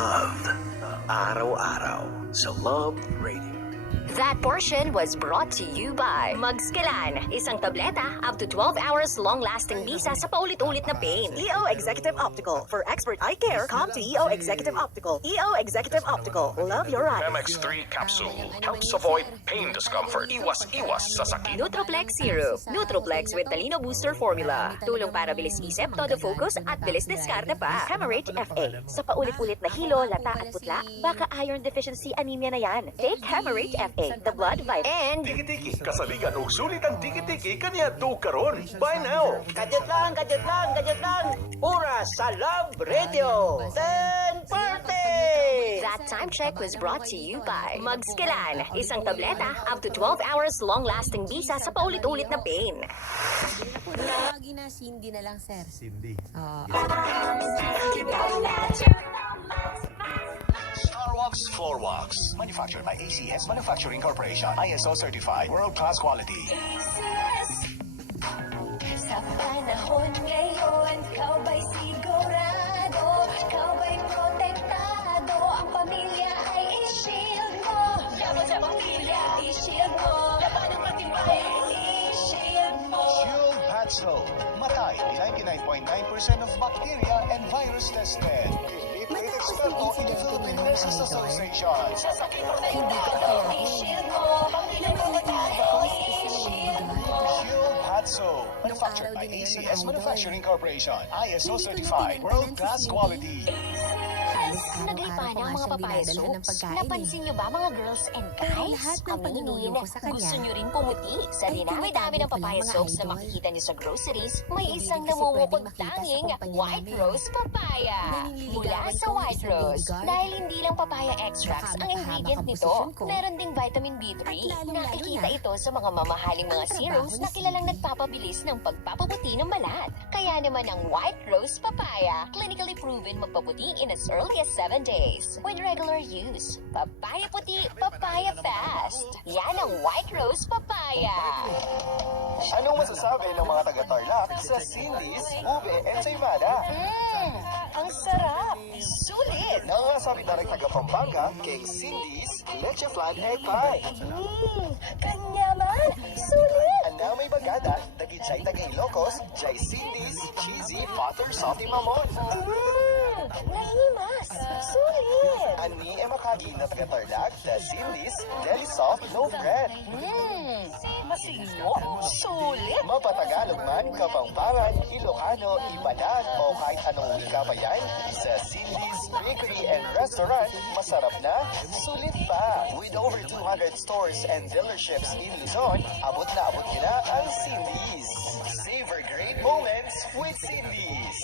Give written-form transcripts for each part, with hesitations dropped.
loved. Araw-araw sa Love Radio. That portion was brought to you by Magskilan. Isang tableta up to 12 hours long-lasting bisa sa paulit-ulit na pain. EO Executive Optical. For expert eye care, come to EO Executive Optical. EO Executive Optical. Love your eyes. MX3 capsule helps avoid pain discomfort. Iwas-iwas sa sakit. Nutroplex Syrup. Nutroplex with Talino Booster Formula. Tulong para bilis isip, todo focus, at bilis diskarte pa. Haemorrhage FA. Sa paulit-ulit na hilo, lata at putla, baka iron deficiency anemia na yan. Take Haemorrhage FA. The blood vitamin. And Tiki-tiki, kasaligan og sulit ang tiki-tiki kaniya do karon. Buy now. Gadget lang, gadget lang, gadget lang. Oras sa Love Radio. 10 party! that time check was brought to you by Magskilan. Isang tableta up to 12 hours long-lasting bisa sa paulit-ulit na pain. Lagi na Cindy na lang, sir. Cindy. Starwax Floor Wax. Manufactured by ACS Manufacturing Corporation. ISO certified. World-class quality. Sa panahon ngayon, ikaw ba'y sigurado? Ikaw ba'y protektado? Ang pamilya ay i-shield mo. Laban sa pamilya, i-shield mo. Laban ng matibay, i-shield mo. Shield Patso. Matay 99.9% of bacteria and virus tested. Lead experto in the Philippine Nurses Association. Sa sakit protektado, i-shield mo. Pamilya protektado, i-shield mo. Shield Patso. Manufactured by ACS Manufacturing Corporation. ISO certified. World-class quality. Naglipa na ang mga papaya soaps. Napansin niyo ba mga girls and guys? Aminin, gusto niyo rin pumuti. Sa dinami-dami ng papaya soaps na makikita niyo sa groceries, may isang namumukod tanging White Rose Papaya. Mula sa White Rose, dahil hindi lang papaya extracts ang ingredient nito, meron ding vitamin B3. Nakikita ito sa mga mamahaling mga serums na kilalang nagpapabilis ng pagpapaputi ng balat. Kaya naman ang White Rose Papaya, clinically proven magpaputi in as early as 7 days. With regular use, papaya puti, papaya fast. Yan ang White Rose Papaya. Anong masasabi ng mga taga-Tarlac sa Cindy's, Ube, and Saymada? Ang sarap! Sulit! Nangasabi na rin taga-Pampanga kay Cindy's Leche Flan Egg Pie. Kanyaman, sulit! Ana may bagada, dagit siya'y taga-Ilocos, jay Cindy's Cheesy Butter Salty Mamon. Nahimas, sulit! Ani e makagi na taga-Tarlac, the Cindy's Deli Soft Loaf Bread. Masino, sulit! Mapatagalog man, Kapampangan, Ilocano, Ibanan, o kahit anong wika pa yan, sa Cindy's Bakery and Restaurant, masarap na, sulit pa. With over 200 stores and dealerships in Luzon, abot na abot nila ang Cindy's. Savor great moments with Cindy's.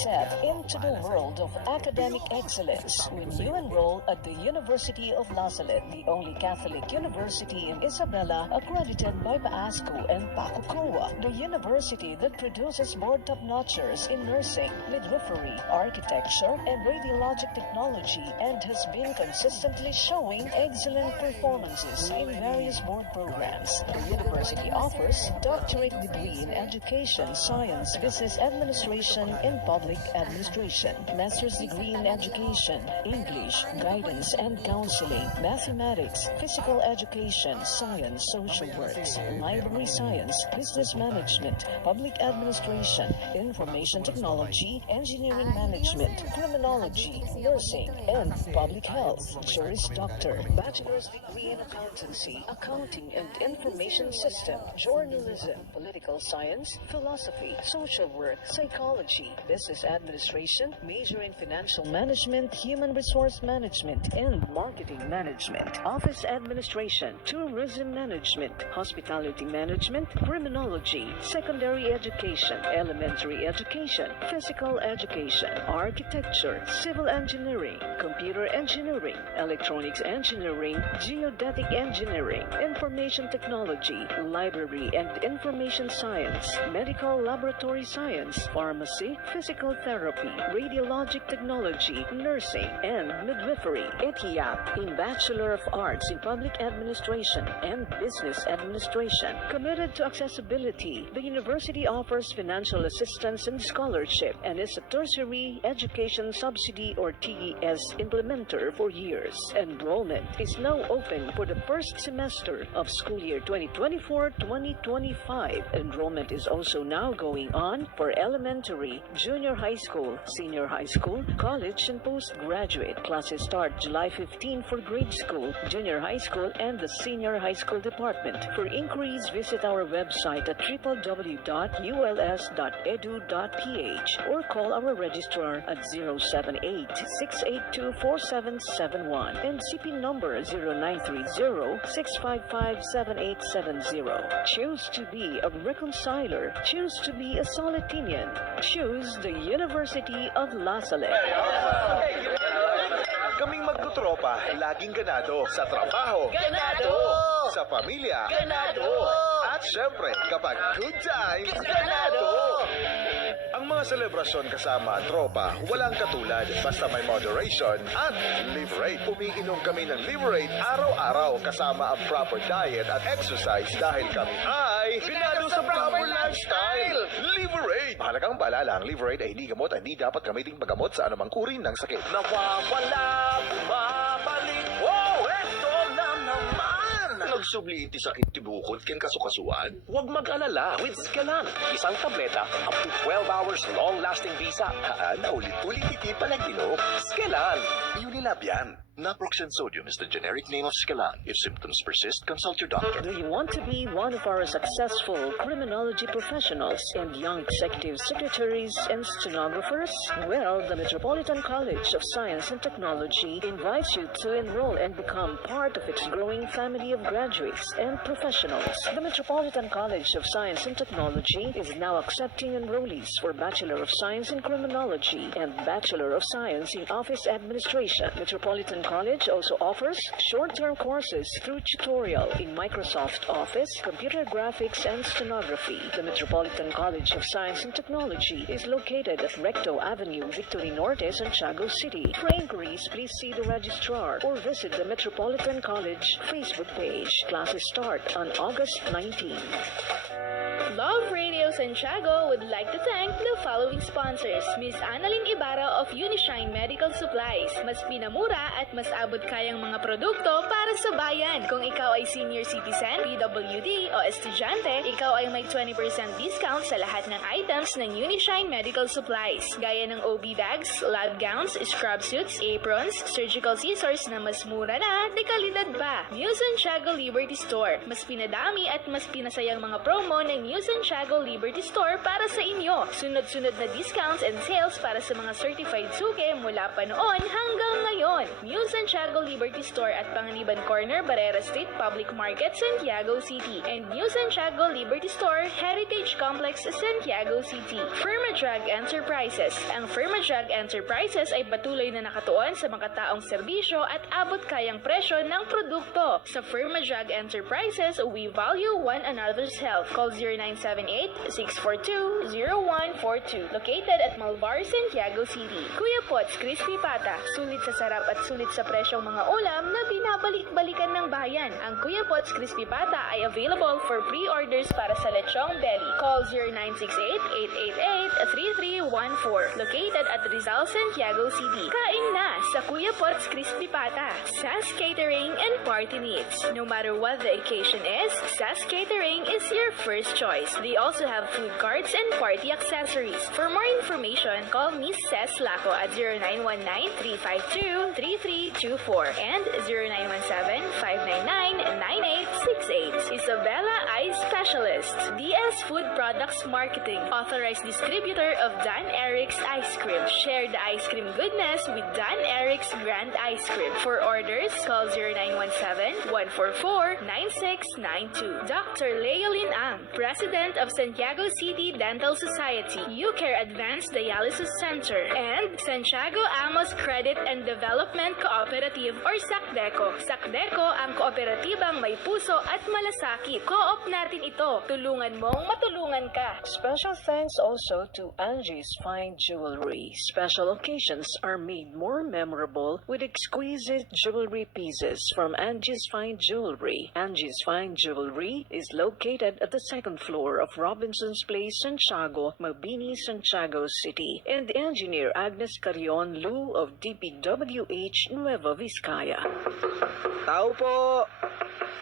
Step into the world of academic excellence when you enroll at the University of La Salette, the only Catholic university in Isabela accredited by PASCO and PACOCOA, the university that produces board top-notchers in nursing, midwifery, architecture, and radiologic technology, and has been consistently showing excellent performances in various board programs. The university offers doctorate degree in education, science, business administration, and public administration, master's degree in education, English, guidance and counseling, mathematics, physical education, science, social works, library science, business management, public administration, information technology, engineering management, criminology, nursing, and public health, Juris Doctor, bachelor's degree in accountancy, accounting and information system, journalism, political science, philosophy, social work, psychology, business administration, major in financial management, human resource management, and marketing management, office administration, tourism management, hospitality management, criminology, secondary education, elementary education, physical education, architecture, civil engineering, computer engineering, electronics engineering, geodetic engineering, information technology, library and information science, medical laboratory science, pharmacy, physical therapy, therapy, radiologic technology, nursing, and midwifery. ETIAP in Bachelor of Arts in Public Administration and Business Administration. Committed to accessibility, the university offers financial assistance and scholarship and is a tertiary education subsidy or TES implementer for years. Enrollment is now open for the first semester of school year 2024-2025. Enrollment is also now going on for elementary, junior high school, senior high school, college, and postgraduate. Classes start July 15 for grade school, junior high school, and the senior high school department. For inquiries, visit our website at www.uls.edu.ph or call our registrar at 078-682-4771 and CP number 0930-655-7870. Choose to be a reconciler. Choose to be a Solitinian. Choose the University of La Salle. Kaming magtutropa, laging ganado sa trabaho, Ganado! sa pamilya, Ganado! at syempre, kapag good times, Ganado! Ang mga selebrasyon kasama ang tropa, walang katulad basta may moderation at Liberate. Umiinom kami ng Liberate araw-araw kasama ang proper diet at exercise dahil kami ay binado sa proper lifestyle. Liberate! Mahalagang paalala, ang Liberate ay hindi gamot at hindi dapat gamiting paggamot sa anumang uri ng sakit. Nawawala, bumabalik. Wow, eto na naman! Nagsubli iti sakit tibukod ken kasukasuan? Huwag mag-alala with Scalan. Isang tableta, up to 12 hours long-lasting visa. Naulit-ulit iti panaginom. Scalan! Unilab yan. Naproxen sodium is the generic name of Scalan. If symptoms persist, consult your doctor. Do you want to be one of our successful criminology professionals and young executive secretaries and stenographers? Well, the Metropolitan College of Science and Technology invites you to enroll and become part of its growing family of graduates and professionals. The Metropolitan College of Science and Technology is now accepting enrollees for Bachelor of Science in Criminology and Bachelor of Science in Office Administration. Metropolitan College also offers short-term courses through tutorial in Microsoft Office, computer graphics, and stenography. The Metropolitan College of Science and Technology is located at Recto Avenue, Victory Norte, Santiago City. For inquiries, please see the registrar or visit the Metropolitan College Facebook page. Classes start on August 19. Love Radio Santiago would like to thank the following sponsors. Ms. Annalyn Ibarra of Unishine Medical Supplies. Mas pinamura at mas abot kayang mga produkto para sa bayan. Kung ikaw ay senior citizen, PWD o estudyante, ikaw ay may 20% discount sa lahat ng items ng Unishine Medical Supplies. Gaya ng OB bags, lab gowns, scrub suits, aprons, surgical scissors na mas mura na, dekalidad pa. New Santiago Liberty Store. Mas pinadami at mas pinasayang mga promo ng New Santiago Liberty Store para sa inyo. Sunod-sunod na discounts and sales para sa mga certified suke mula pa noon hanggang ngayon. New Santiago Liberty Store at Panganiban Corner, Barrera Street, Public Market, Santiago City. And New Santiago Liberty Store, Heritage Complex, Santiago City. Firmadrag Enterprises. Ang Firmadrag Enterprises ay patuloy na nakatuon sa makataong serbisyo at abot kayang presyo ng produkto. Sa Firmadrag Enterprises, we value one another's health. Call 0978-642-0142. Located at Malvar, Santiago City. Kuya Pot's Crispy Pata. Sulit sa sarap at sulit sa presyong mga ulam na binabalik-balikan ng bayan. Ang Kuya Pot's Crispy Pata ay available for pre-orders para sa lechong belly. Call 0968-888-3314. Located at Rizal, Santiago City. Kain na sa Kuya Pot's Crispy Pata. SAS Catering and Party Needs. No matter what the occasion is, SAS Catering is your first choice. They also have food cards and party accessories. For more information, call Miss Cez Laco at 0919-352-3324 and 0917-599-9868. Isabella Eye Specialist, DS Food Products Marketing, authorized distributor of Dan Eric's Ice Cream. Share the ice cream goodness with Dan Eric's Grand Ice Cream. For orders, call 0917-144-9692. Dr. Leolin Ang, President of Santiago City Dental Society, UCare Advanced Dialysis Center, and Santiago Amos Credit and Development Cooperative or SACDECO. SACDECO ang kooperatibang may puso at malasakit. Co-op natin ito. Tulungan mong matulungan ka. Special thanks also to Angie's Fine Jewelry. Special occasions are made more memorable with exquisite jewelry pieces from Angie's Fine Jewelry. Angie's Fine Jewelry is located at the second floor of Robinson's Place, Santiago, Mabini, Santiago City, and Engineer Agnes Carion Lu of DPWH Nueva Vizcaya. Tao po!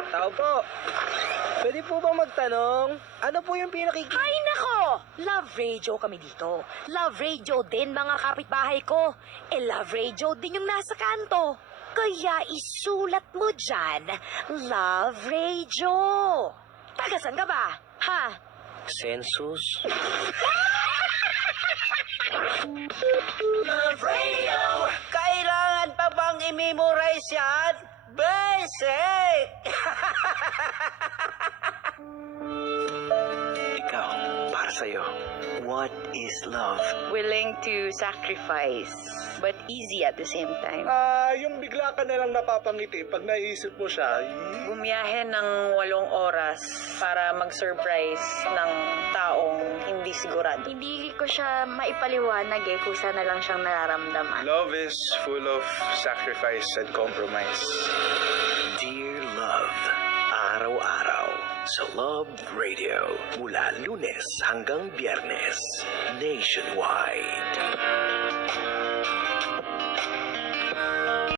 Tao po! Pwede po ba magtanong? Ano po yung Ay nako! Love radio kami dito. Love radio din mga kapitbahay ko. Love radio din yung nasa kanto. Kaya isulat mo dyan, Love Radio. Tagasan ka ba? Ha? Census? Love Radio! Kailangan pa bang i-memorize yan? Basic! Ikaw, para sa'yo, what is love? Willing to sacrifice, but easy at the same time. Yung bigla ka na lang napapangiti pag naisip mo siya. Bumiyahe ng 8 oras para mag-surprise ng taong hindi sigurado. Hindi ko siya maipaliwanag kung saan na lang siyang nararamdaman. Love is full of sacrifice and compromise. Dear Love, araw-araw sa Love Radio mula Lunes hanggang Biyernes nationwide.